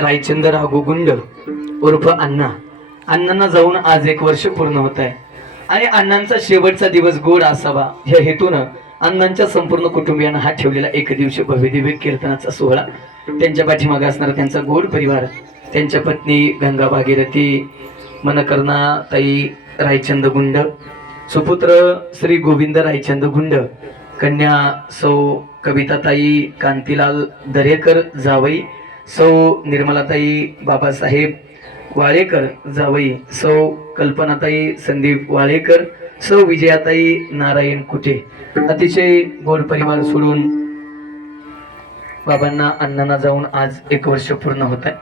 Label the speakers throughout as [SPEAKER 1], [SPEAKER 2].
[SPEAKER 1] रायचंद राघू उर्फ अण्णा. अण्णांना जाऊन आज एक वर्ष पूर्ण होत आहे. आणि अण्णांचा शेवटचा दिवस गोड असावा या हेतूनं अण्णांच्या संपूर्ण कुटुंबियांना हा ठेवलेला एक दिवशी भव्य दिव्य कीर्तनाचा सोहळा त्यांच्या पाठीमागे असणारा त्यांचा गोड परिवार त्यांच्या पत्नी गंगा भागीरथी मनकर्णा ताई रायचंद गुंड सुपुत्र श्री गोविंद रायचंद गुंड कन्या सौ कविताताई कांतीलाल दरेकर जावई सौ निर्मलाताई बाबासाहेब वाळेकर जावई सौ कल्पनाताई संदीप वाळेकर सौ विजयाताई नारायण कुटे अतिशय गोड परिवार सोडून बाबांना अण्णांना जाऊन आज एक वर्ष पूर्ण होत आहे.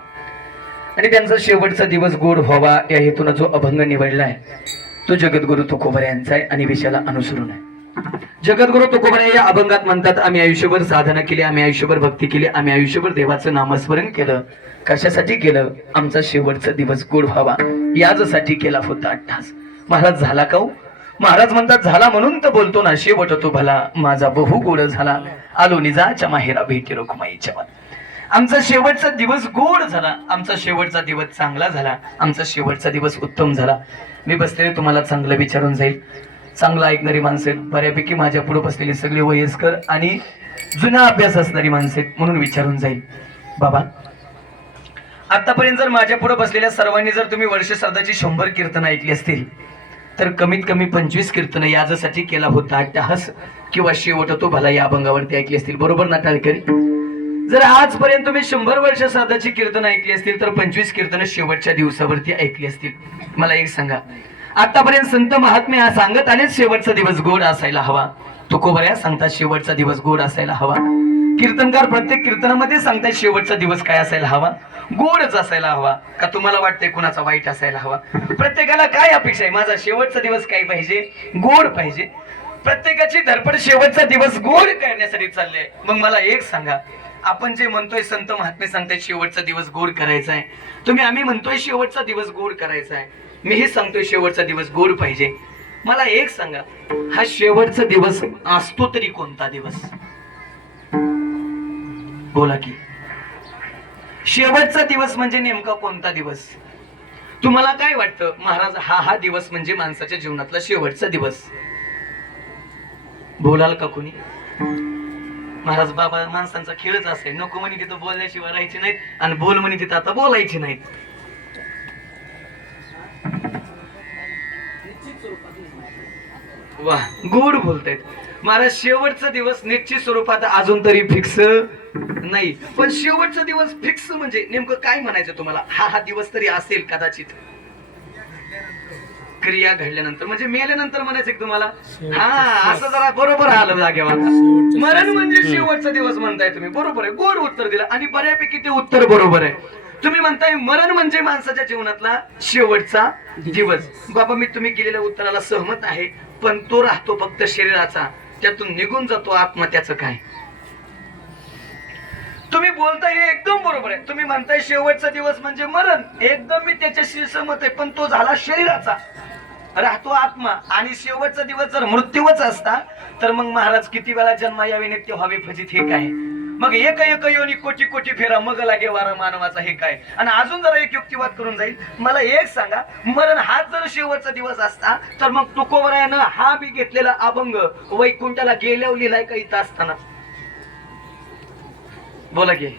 [SPEAKER 1] आणि त्यांचा शेवटचा दिवस गोड व्हावा या हेतून जो अभंग निवडला आहे तो जगद्गुरु तुकोबर यांचा आहे आणि विषयाला अनुसरून आहे. जगद्गुरु तुकोबर या अभंगात म्हणतात आम्ही आयुष्यभर साधना केली आम्ही आयुष्यभर भक्ती केली आम्ही आयुष्यभर देवाचं नामस्मरण केलं. कशासाठी केलं? आमचा शेवटचा दिवस गोड व्हावा. याचसाठी केला होता अट्टास. महाराज झाला का हो? महाराज म्हणतात झाला म्हणून तर बोलतो ना शेवट तो भला. माझा बहु गोड झाला. आलो निजाच्या माहेरा भेटी रोखमाईच्या आमचा शेवटचा दिवस गोड झाला. आमचा शेवटचा दिवस चांगला झाला. आमचा शेवटचा दिवस उत्तम झाला. मी बसलेले तुम्हाला चांगलं विचारून जाईल. चांगलं ऐकणारी माणसं आहेत. बऱ्यापैकी माझ्या पुढे बसलेली सगळी वयस्कर आणि जुना अभ्यास असणारी माणसं आहेत म्हणून विचारून जाईल. बाबा आतापर्यंत जर माझ्या पुढे बसलेल्या सर्वांनी जर तुम्ही वर्ष श्राद्धाची शंभर कीर्तन ऐकली असतील तर कमीत कमी पंचवीस कीर्तन याच्यासाठी केला होता अट्टहास किंवा शेवट तो भला या अभंगावरती ऐकली असतील. बरोबर ना टाळकरी? जर आजपर्यंत तुम्ही शंभर वर्ष साधाची कीर्तन ऐकली असतील तर पंचवीस कीर्तन शेवटच्या दिवसावरती ऐकली असतील. मला एक सांगा आतापर्यंत संत महात्मे हा सांगत आले शेवटचा दिवस गोड असायला हवा. तुकोबऱ्या सांगतात शेवटचा दिवस गोड असायला हवा. कीर्तनकार प्रत्येक कीर्तनामध्ये सांगतात शेवटचा दिवस काय असायला हवा? गोडच असायला हवा. का तुम्हाला वाटतंय कुणाचा वाईट असायला हवा? प्रत्येकाला काय अपेक्षा आहे? माझा शेवटचा दिवस काय पाहिजे? गोड पाहिजे. प्रत्येकाची धडपड शेवटचा दिवस गोड करण्यासाठी चालले मग मला एक सांगा. आपण जे म्हणतोय संत महात्मे सांगताय शेवटचा दिवस गोड करायचा आहे. तुम्ही आम्ही म्हणतोय शेवटचा दिवस गोड करायचा आहे. मीही सांगतोय शेवटचा दिवस गोड पाहिजे. मला एक सांगा हा शेवटचा दिवस असतो तरी कोणता दिवस? बोला की. शेवटचा दिवस म्हणजे नेमका कोणता दिवस? तुम्हाला काय वाटतं महाराज हा हा दिवस म्हणजे माणसाच्या जीवनातला शेवटचा दिवस? बोलाल का कोणी? महाराज बाबा माणसांचा खेळच असेल नको म्हणे तिथं बोलल्याशिवाय राहायचे नाहीत आणि बोल म्हणे तिथं आता बोलायचे नाहीत. वा गोड बोलतायत. महाराज शेवटचा दिवस निश्चित स्वरूपात अजून तरी फिक्स नाही. पण शेवटचा दिवस फिक्स म्हणजे नेमकं काय म्हणायचं तुम्हाला? हा हा दिवस तरी असेल कदाचित. क्रिया घडल्यानंतर म्हणजे मेल्यानंतर म्हणायचं तुम्हाला? हा असं जरा बरोबर आलं जागेवर आता. मरण म्हणजे शेवटचा दिवस म्हणताय तुम्ही. बरोबर आहे. गोड उत्तर दिलं आणि बऱ्यापैकी ते उत्तर बरोबर आहे. तुम्ही म्हणताय मरण म्हणजे माणसाच्या जीवनातला शेवटचा दिवस. बाबा मी तुम्ही केलेल्या उत्तराला सहमत आहे पण तो राहतो फक्त शरीराचा. त्यातून निघून जातो आत्मा त्याचं काय? तुम्ही बोलताय हे एकदम बरोबर आहे. तुम्ही म्हणताय शेवटचा दिवस म्हणजे मरण. एकदम मी त्याच्याशी सहमत आहे पण तो झाला शरीराचा. राहतो आत्मा. आणि शेवटचा दिवस जर मृत्यूच असता तर मग महाराज किती वेळा जन्मा यावे नित्य व्हावे फजित हे काय? मग एक एक योनी कोटी कोटी फेरा मग लागे वारा मानवाचा हे काय? आणि अजून जरा एक युक्तिवाद करून जाईल. मला एक सांगा मरण हाच जर शेवटचा दिवस असता तर मग तुकोबरायानं हा मी घेतलेला अभंग वैकुंठाला गेल्यावर लिहिलाय का इथं असताना? बोला की.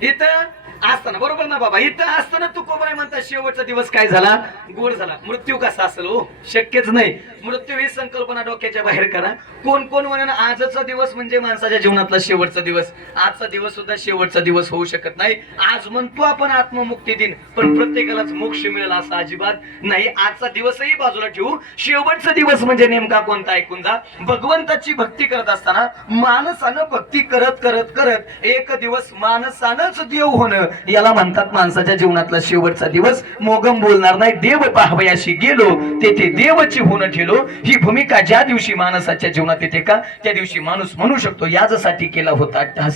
[SPEAKER 1] इथं असताना बरोबर ना बाबा? इथं असताना तू कोबराय म्हणता शेवटचा दिवस काय झाला? गोड झाला. मृत्यू कसा असेल हो? शक्यच नाही. मृत्यू ही संकल्पना डोक्याच्या बाहेर करा. कोण कोण म्हणून आजचा दिवस म्हणजे माणसाच्या जीवनातला शेवटचा दिवस. आजचा दिवस सुद्धा शेवटचा दिवस होऊ शकत नाही. आज म्हणतो आपण आत्ममुक्ती दिन. पण प्रत्येकालाच मोक्ष मिळेल असं अजिबात नाही. आजचा दिवसही बाजूला ठेवू. शेवटचा दिवस म्हणजे नेमका कोणता ऐकून जा. भगवंताची भक्ती करत असताना माणसानं भक्ती करत करत करत एक दिवस माणसानंच देव होणं. याला म्हणतात माणसाच्या जीवनातला शेवटचा दिवस. मोगम बोलणार नाही देव पाहवयाशी गेलो तेथे देवची होणं ठेलो. ही भूमिका ज्या दिवशी माणसाच्या जीवनात येते का त्या दिवशी माणूस म्हणू शकतो याचसाठी केला होता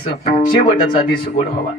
[SPEAKER 1] शेवटचा दिस गोड व्हावा.